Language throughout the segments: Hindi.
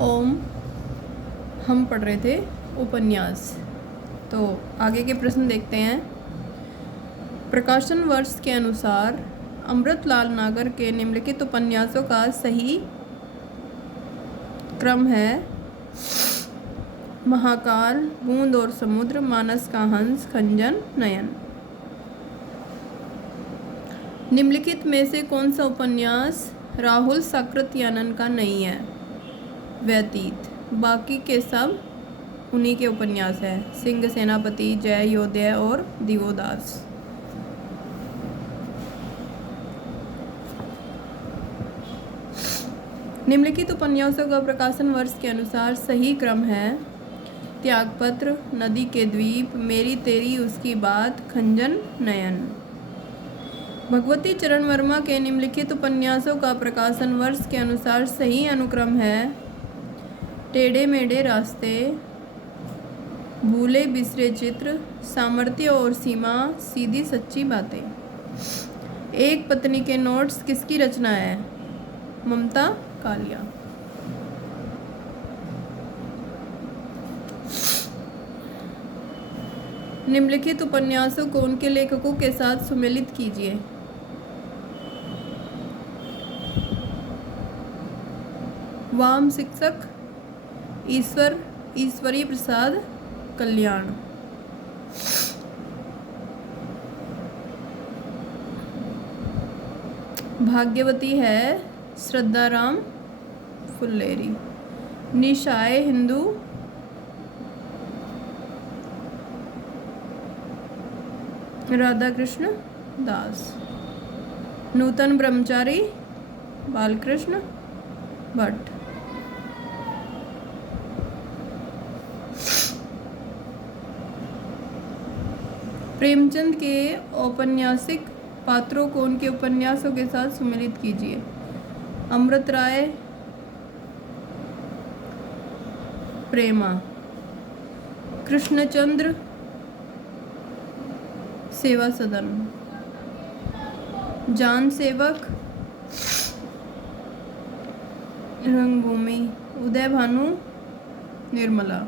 ओम। हम पढ़ रहे थे उपन्यास। तो आगे के प्रश्न देखते हैं। प्रकाशन वर्ष के अनुसार अमृतलाल नागर के निम्नलिखित उपन्यासों का सही क्रम है। महाकाल, बूंद और समुद्र, मानस का हंस, खंजन, नयन। निम्नलिखित में से कौन सा उपन्यास राहुल साकृत्यायन का नहीं है? व्यतीत। बाकी के सब उन्हीं के उपन्यास हैं। सिंह सेनापति, जय योध्या और दिवोदास। निम्नलिखित उपन्यासों का प्रकाशन वर्ष के अनुसार सही क्रम है। त्यागपत्र, नदी के द्वीप, मेरी तेरी उसकी बात, खंजन, नयन। भगवती चरण वर्मा के निम्नलिखित उपन्यासों का प्रकाशन वर्ष के अनुसार सही अनुक्रम है। टेढ़े मेढ़े रास्ते, भूले बिसरे चित्र, सामर्थ्य और सीमा, सीधी सच्ची बातें। एक पत्नी के नोट्स किसकी रचना है? ममता कालिया। निम्नलिखित उपन्यासों को उनके लेखकों के साथ सुमेलित कीजिए। वाम शिक्षक, ईश्वरी प्रसाद, कल्याण। भाग्यवती है श्रद्धाराम फुल्लेरी। निशाए हिंदू राधा कृष्ण दास। नूतन ब्रह्मचारी बालकृष्ण भट्ट। प्रेमचंद के औपन्यासिक पात्रों को उनके उपन्यासों के साथ सुमेलित कीजिए। अमृत राय, प्रेमा। कृष्णचंद्र, सेवा सदन। जान सेवक, रंगभूमि। उदय भानु, निर्मला।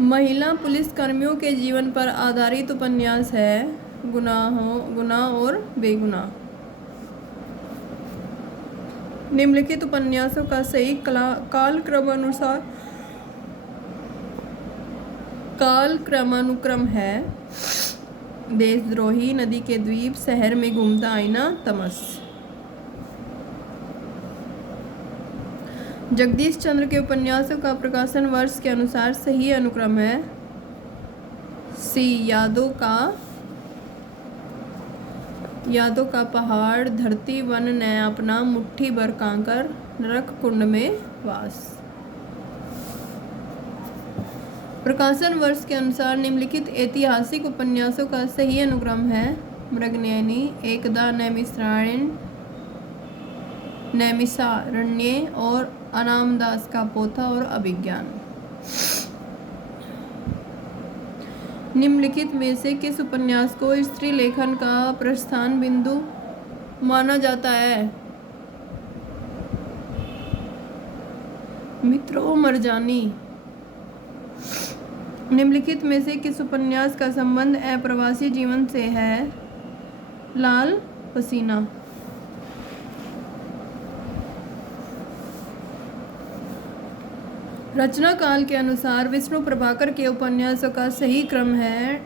महिला पुलिस कर्मियों के जीवन पर आधारित उपन्यास है गुनाह और बेगुनाह। निम्नलिखित उपन्यासों का सही काल क्रमानुक्रम है। देशद्रोही, नदी के द्वीप, शहर में घूमता आईना, तमस। जगदीश चंद्र के उपन्यासों का प्रकाशन वर्ष के अनुसार सही अनुक्रम है। सी यादों का पहाड़, धरती वन ने अपना, मुट्ठी भर कांकर, नरक कुंड में वास। प्रकाशन वर्ष के अनुसार निम्नलिखित ऐतिहासिक उपन्यासों का सही अनुक्रम है। मृगनयनी, एकदा नैमिषारण्य और अनामदास का पोथा और अभिज्ञान। निम्नलिखित में से किस उपन्यास को स्त्री लेखन का प्रस्थान बिंदु माना जाता है? मित्रों मरजानी। निम्नलिखित में से किस उपन्यास का संबंध अप्रवासी जीवन से है? लाल पसीना। रचना काल के अनुसार विष्णु प्रभाकर के उपन्यासों का सही क्रम है।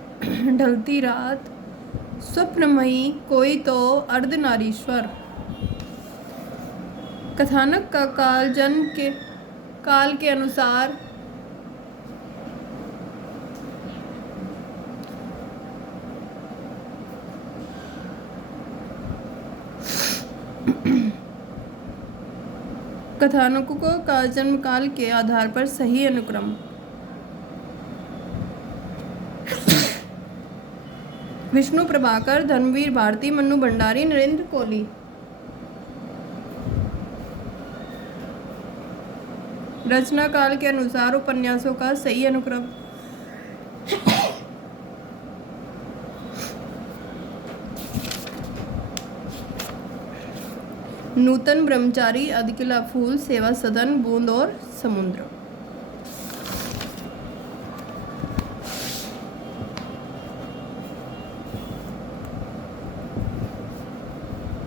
ढलती रात, स्वप्नमयी, कोई तो, अर्धनारीश्वर। कथानक का काल जन्म के काल के अनुसार कथानकों का जन्म काल के आधार पर सही अनुक्रम। विष्णु प्रभाकर, धर्मवीर भारती, मन्नू भंडारी, नरेंद्र कोहली। रचना काल के अनुसार उपन्यासों का सही अनुक्रम। नूतन ब्रह्मचारी, अधकिला फूल, सेवा सदन, बूंद और समुद्र।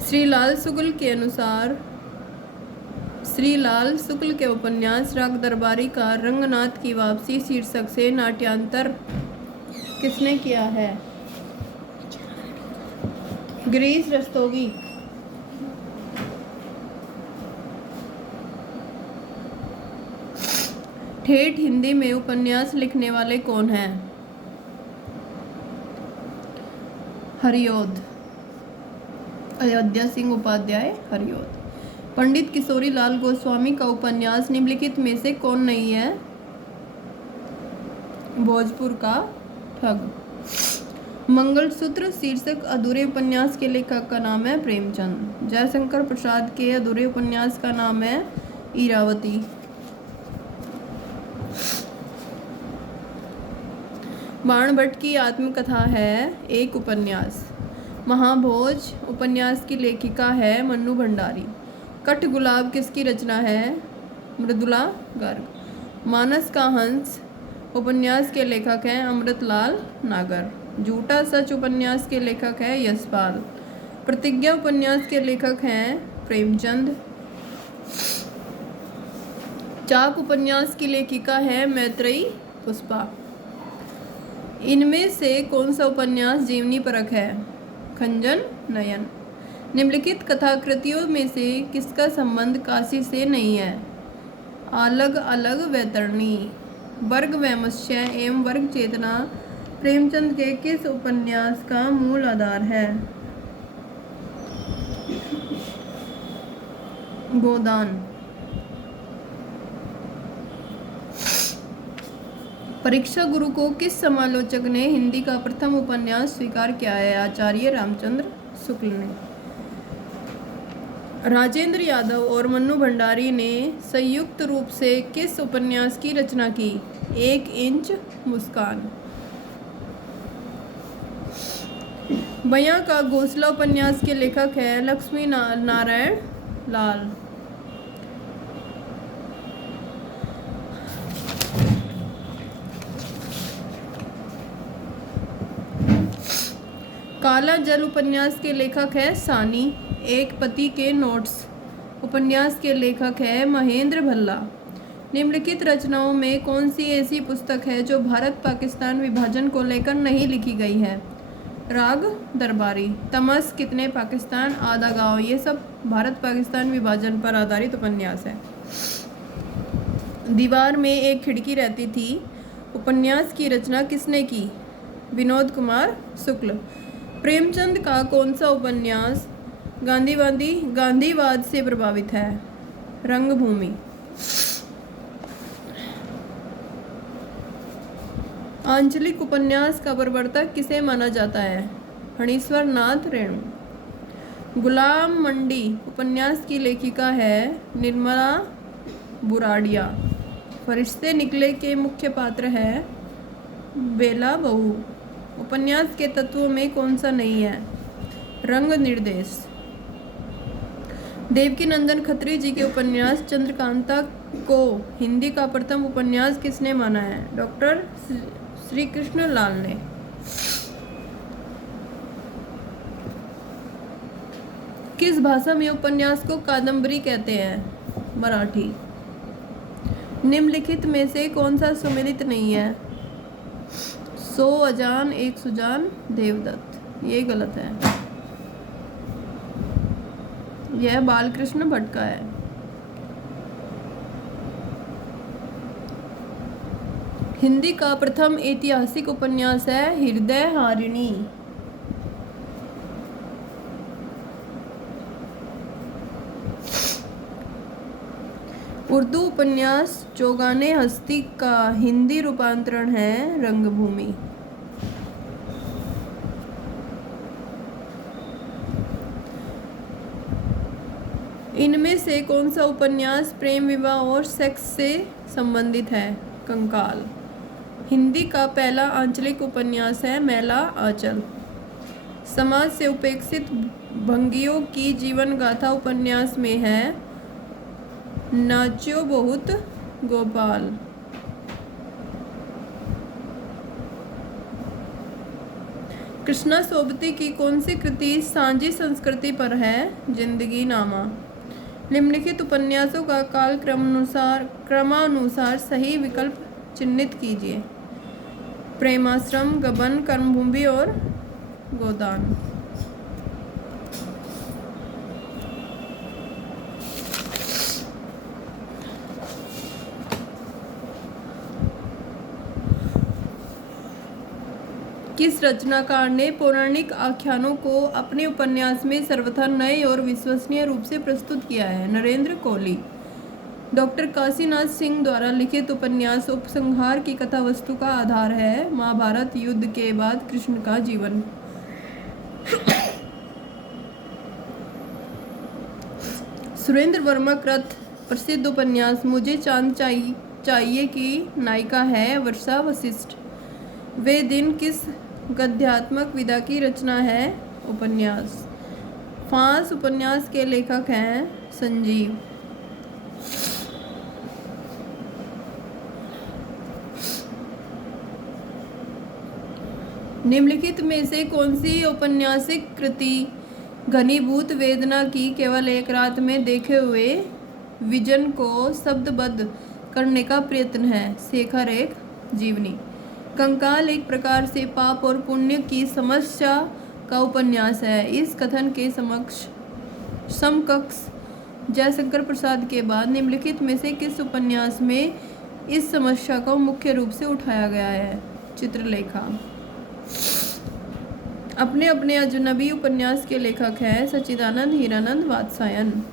श्री लाल शुक्ल के उपन्यास राग दरबारी का रंगनाथ की वापसी शीर्षक से नाट्यांतर किसने किया है? गिरीश रस्तोगी। ठेठ हिंदी में उपन्यास लिखने वाले कौन हैं? हरिओद, अयोध्या सिंह उपाध्याय हरिओद। पंडित किशोरी लाल गोस्वामी का उपन्यास निम्नलिखित में से कौन नहीं है? भोजपुर का ठग। मंगलसूत्र शीर्षक अधूरे उपन्यास के लेखक का नाम है प्रेमचंद। जयशंकर प्रसाद के अधूरे उपन्यास का नाम है इरावती। बाणभट्ट की आत्मकथा है एक उपन्यास। महाभोज उपन्यास की लेखिका है मन्नू भंडारी। कठ गुलाब किसकी रचना है? मृदुला गर्ग। मानस का हंस उपन्यास के लेखक हैं अमृतलाल नागर। झूठा सच उपन्यास के लेखक है यशपाल। प्रतिज्ञा उपन्यास के लेखक हैं प्रेमचंद। चाक उपन्यास की लेखिका है मैत्रेयी पुष्पा। इनमें से कौन सा उपन्यास जीवनी परक है? खंजन नयन। निम्नलिखित कथाकृतियों में से किसका संबंध काशी से नहीं है? अलग अलग वैतरणी। वर्ग वैमनस्य एवं वर्ग चेतना प्रेमचंद के किस उपन्यास का मूल आधार है? गोदान। परीक्षा गुरु को किस समालोचक ने हिंदी का प्रथम उपन्यास स्वीकार किया है? आचार्य रामचंद्र शुक्ल ने। राजेंद्र यादव और मन्नू भंडारी ने संयुक्त रूप से किस उपन्यास की रचना की? 1 इंच मुस्कान। बयां का घोंसला उपन्यास के लेखक है लक्ष्मी नारायण लाल। काला जल उपन्यास के लेखक है सानी। एक पति के नोट्स उपन्यास के लेखक है महेंद्र भल्ला। निम्नलिखित रचनाओं में कौन सी ऐसी पुस्तक है जो भारत पाकिस्तान विभाजन को लेकर नहीं लिखी गई है? राग दरबारी। तमस, कितने पाकिस्तान, आधा गांव, ये सब भारत पाकिस्तान विभाजन पर आधारित उपन्यास है। दीवार में एक खिड़की रहती थी उपन्यास की रचना किसने की? विनोद कुमार शुक्ल। प्रेमचंद का कौन सा उपन्यास गांधीवाद से प्रभावित है? रंगभूमि। आंचलिक उपन्यास का प्रवर्तक किसे माना जाता है? फणीश्वर नाथ रेणु। गुलाम मंडी उपन्यास की लेखिका है निर्मला बुराड़िया। फरिश्ते निकले के मुख्य पात्र है बेला बहू। उपन्यास के तत्वों में कौन सा नहीं है? रंग निर्देश। देवकीनंदन खत्री जी के उपन्यास चंद्रकांता को हिंदी का प्रथम उपन्यास किसने माना है? डॉक्टर श्री कृष्ण लाल ने। किस भाषा में उपन्यास को कादम्बरी कहते हैं? मराठी। निम्नलिखित में से कौन सा सुमेलित नहीं है? 100 अजान 1 सुजान देवदत्त, ये गलत है। यह बालकृष्ण भट्ट का है। हिंदी का प्रथम ऐतिहासिक उपन्यास है हृदय हारिणी। उर्दू उपन्यास चौगाने हस्ती का हिंदी रूपांतरण है रंगभूमि। इनमें से कौन सा उपन्यास प्रेम विवाह और सेक्स से संबंधित है? कंकाल। हिंदी का पहला आंचलिक उपन्यास है मैला आंचल। समाज से उपेक्षित भंगियों की जीवन गाथा उपन्यास में है नाच्यो बहुत गोपाल। कृष्णा सोबती की कौन सी कृति सांझी संस्कृति पर है? जिंदगी नामा। निम्नलिखित उपन्यासों का काल क्रमानुसार सही विकल्प चिन्हित कीजिए। प्रेमाश्रम, गबन, कर्मभूमि और गोदान। किस रचनाकार ने पौराणिक आख्यानों को अपने उपन्यास में सर्वथा नए और विश्वसनीय रूप से प्रस्तुत किया है? नरेंद्र कोहली। डॉक्टर काशीनाथ सिंह द्वारा लिखित उपन्यास उपसंहार की कथा वस्तु का आधार है महाभारत युद्ध के बाद कृष्ण का जीवन। सुरेंद्र वर्मा कृत प्रसिद्ध उपन्यास मुझे चांद चाहिए की नायिका है वर्षा वशिष्ठ। वे दिन किस गद्यात्मक विधा की रचना है? उपन्यास। फांस उपन्यास के लेखक हैं संजीव। निम्नलिखित में से कौन सी औपन्यासिक कृति घनीभूत वेदना की केवल एक रात में देखे हुए विजन को शब्दबद्ध करने का प्रयत्न है? शेखर एक जीवनी। कंकाल एक प्रकार से पाप और पुण्य की समस्या का उपन्यास है। इस कथन के समकक्ष जयशंकर प्रसाद के बाद निम्नलिखित में से किस उपन्यास में इस समस्या को मुख्य रूप से उठाया गया है? चित्रलेखा। अपने अपने अजनबी उपन्यास के लेखक हैं सच्चिदानंद, हीरानंद, वात्स्यायन।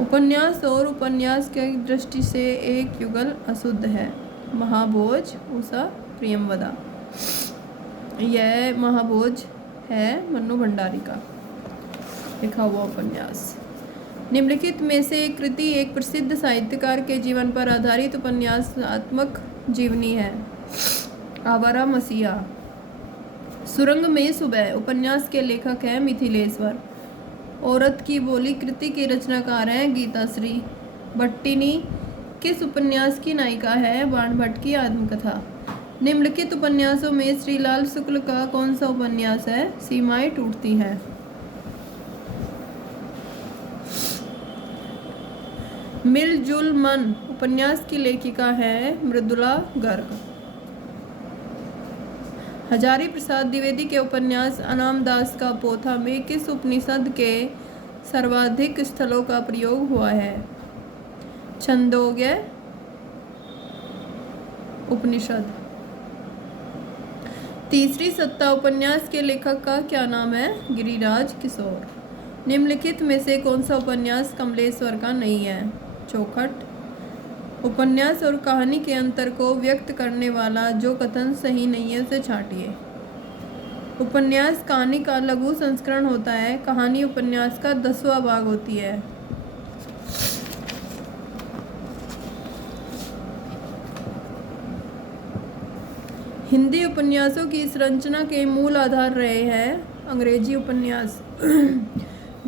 उपन्यास और उपन्यास की दृष्टि से एक युगल अशुद्ध है। महाभोज, उषा प्रियमवदा। यह महाभोज है मन्नू भंडारी का लिखा हुआ उपन्यास। निम्नलिखित में से एक कृति एक प्रसिद्ध साहित्यकार के जीवन पर आधारित उपन्यासात्मक जीवनी है? आवारा मसीहा। सुरंग में सुबह उपन्यास के लेखक हैं मिथिलेश्वर। औरत की बोली कृति की रचनाकार हैं गीताश्री। भट्टिनी किस उपन्यास की नायिका है? बाणभट्ट की आत्मकथा। निम्नलिखित उपन्यासों में श्रीलाल शुक्ल का कौन सा उपन्यास है? सीमाएं टूटती हैं। मिलजुल मन उपन्यास की लेखिका है मृदुला गर्ग। हजारी प्रसाद द्विवेदी के उपन्यास अनामदास का पोथा में किस उपनिषद के सर्वाधिक स्थलों का प्रयोग हुआ है? छंदोग्य उपनिषद। तीसरी सत्ता उपन्यास के लेखक का क्या नाम है? गिरिराज किशोर। निम्नलिखित में से कौन सा उपन्यास कमलेश्वर का नहीं है? चौखट। उपन्यास और कहानी के अंतर को व्यक्त करने वाला जो कथन सही नहीं है उसे छांटिए। उपन्यास कहानी का लघु संस्करण होता है। कहानी उपन्यास का 10वां भाग होती है। हिंदी उपन्यासों की संरचना के मूल आधार रहे हैं अंग्रेजी उपन्यास।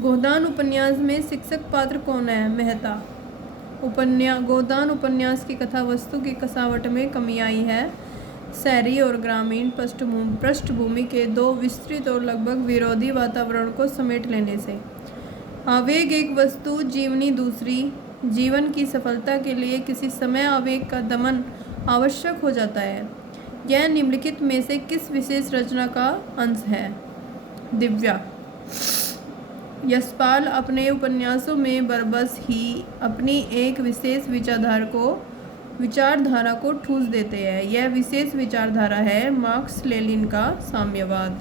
गोदान उपन्यास में शिक्षक पात्र कौन है? मेहता। गोदान उपन्यास की कथा वस्तु की कसावट में कमी आई है शहरी और ग्रामीण पृष्ठभूमि के दो विस्तृत और लगभग विरोधी वातावरण को समेट लेने से। आवेग एक वस्तु, जीवनी दूसरी। जीवन की सफलता के लिए किसी समय आवेग का दमन आवश्यक हो जाता है। यह निम्नलिखित में से किस विशेष रचना का अंश है? दिव्या। यशपाल अपने उपन्यासों में बरबस ही अपनी एक विशेष विचारधारा को ठूस देते हैं। यह विशेष विचारधारा है मार्क्स लेनिन का साम्यवाद।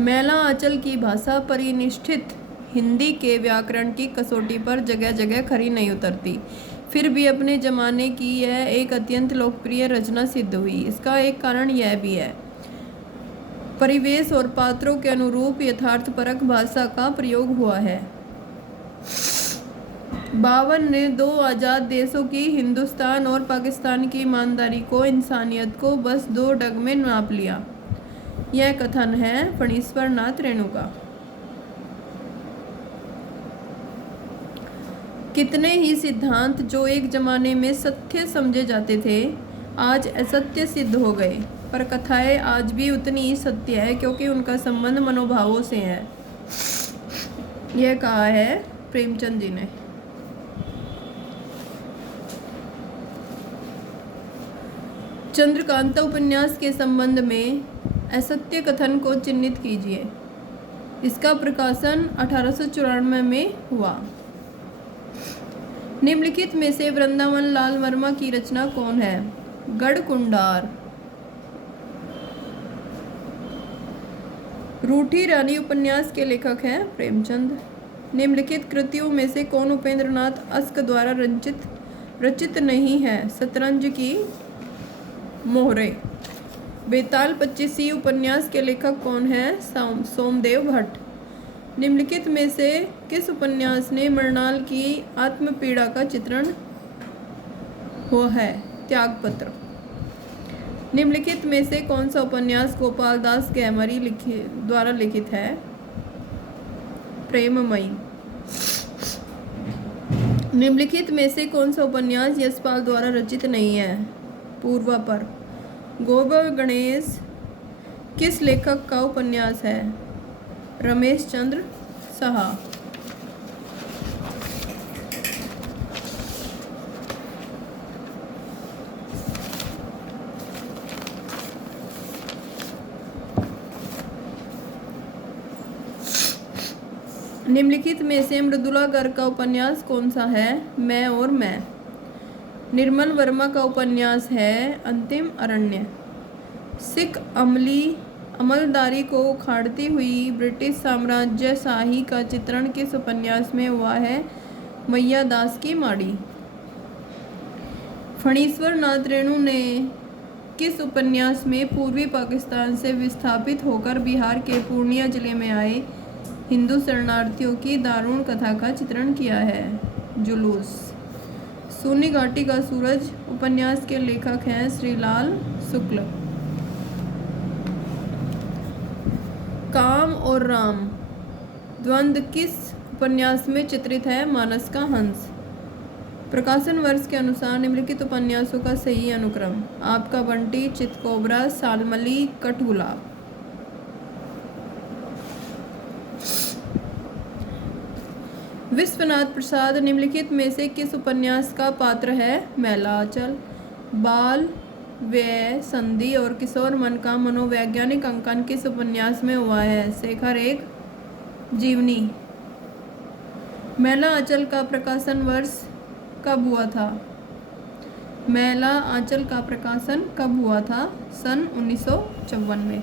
मैला आंचल की भाषा परिनिष्ठित हिंदी के व्याकरण की कसौटी पर जगह जगह खरी नहीं उतरती। फिर भी अपने ज़माने की यह एक अत्यंत लोकप्रिय रचना सिद्ध हुई। इसका एक कारण यह भी है, परिवेश और पात्रों के अनुरूप यथार्थपरक भाषा का प्रयोग हुआ है। बाबर ने दो आज़ाद देशों की, हिंदुस्तान और पाकिस्तान की ईमानदारी को, इंसानियत को बस दो डग में नाप लिया। यह कथन है फणीश्वर नाथ रेणु का। कितने ही सिद्धांत जो एक जमाने में सत्य समझे जाते थे आज असत्य सिद्ध हो गए, पर कथाएं आज भी उतनी ही सत्य है क्योंकि उनका संबंध मनोभावों से है। यह कहा है प्रेमचंद जी ने। चंद्रकांता उपन्यास के संबंध में असत्य कथन को चिन्हित कीजिए। इसका प्रकाशन 1894 में हुआ। निम्नलिखित में से वृंदावन लाल वर्मा की रचना कौन है? गढ़कुंडार। रूठी रानी उपन्यास के लेखक हैं प्रेमचंद। निम्नलिखित कृतियों में से कौन उपेंद्रनाथ अस्क द्वारा रचित नहीं है? शतरंज की मोहरे। बेताल पच्चीसी उपन्यास के लेखक कौन है? सोमदेव भट्ट। निम्नलिखित में से किस उपन्यास ने मृणाल की आत्मपीड़ा का चित्रण हुआ है? त्यागपत्र। निम्नलिखित में से कौन सा उपन्यास गोपाल दास गैमरी द्वारा लिखित है? प्रेममयी। निम्नलिखित में से कौन सा उपन्यास यशपाल द्वारा रचित नहीं है? पूर्वापर। गोबर गणेश किस लेखक का उपन्यास है? रमेश चंद्र साहा। निम्नलिखित में से मृदुला गर्ग का उपन्यास कौन सा है? मैं और मैं। निर्मल वर्मा का उपन्यास है अंतिम अरण्य। सिख अमलदारी को उखाड़ती हुई ब्रिटिश साम्राज्यशाही का चित्रण किस उपन्यास में हुआ है? मैया दास की माड़ी। फणीश्वर नाथ रेणु ने किस उपन्यास में पूर्वी पाकिस्तान से विस्थापित होकर बिहार के पूर्णिया जिले में आए हिंदू शरणार्थियों की दारुण कथा का चित्रण किया है? जुलूस। सूनी घाटी का सूरज उपन्यास के लेखक हैं श्रीलाल शुक्ल। काम और राम द्वंद्व किस उपन्यास में चित्रित है? मानस का हंस। प्रकाशन वर्ष के अनुसार निम्नलिखित उपन्यासों का सही अनुक्रम? आपका बंटी, चितकोबरा, सालमली, कठगुलाब। विश्वनाथ प्रसाद निम्नलिखित में से किस उपन्यास का पात्र है? मैला आंचल। बाल, व्यय, संधि और किशोर मन का मनोवैज्ञानिक अंकन किस उपन्यास में हुआ है? शेखर एक जीवनी। मैला आंचल का प्रकाशन वर्ष कब हुआ था? मैला आंचल का प्रकाशन कब हुआ था? सन 1954 में।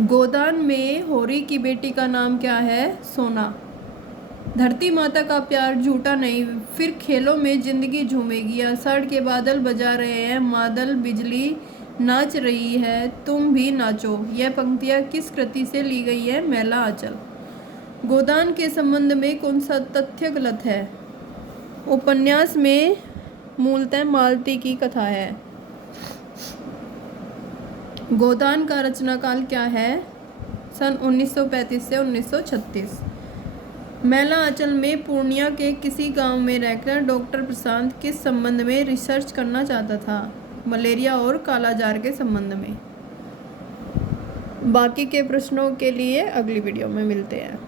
गोदान में होरी की बेटी का नाम क्या है? सोना। धरती माता का प्यार झूठा नहीं, फिर खेलों में जिंदगी झूमेगी। आषाढ़ के बादल बजा रहे हैं, मादल बिजली नाच रही है, तुम भी नाचो। यह पंक्तियाँ किस कृति से ली गई है? मैला आंचल। गोदान के संबंध में कौन सा तथ्य गलत है? उपन्यास में मूलतः मालती की कथा है। गोदान का रचनाकाल क्या है? सन 1935 से 1936। मैला आंचल में पूर्णिया के किसी गांव में रहकर डॉक्टर प्रशांत किस संबंध में रिसर्च करना चाहता था? मलेरिया और कालाजार के संबंध में। बाकी के प्रश्नों के लिए अगली वीडियो में मिलते हैं।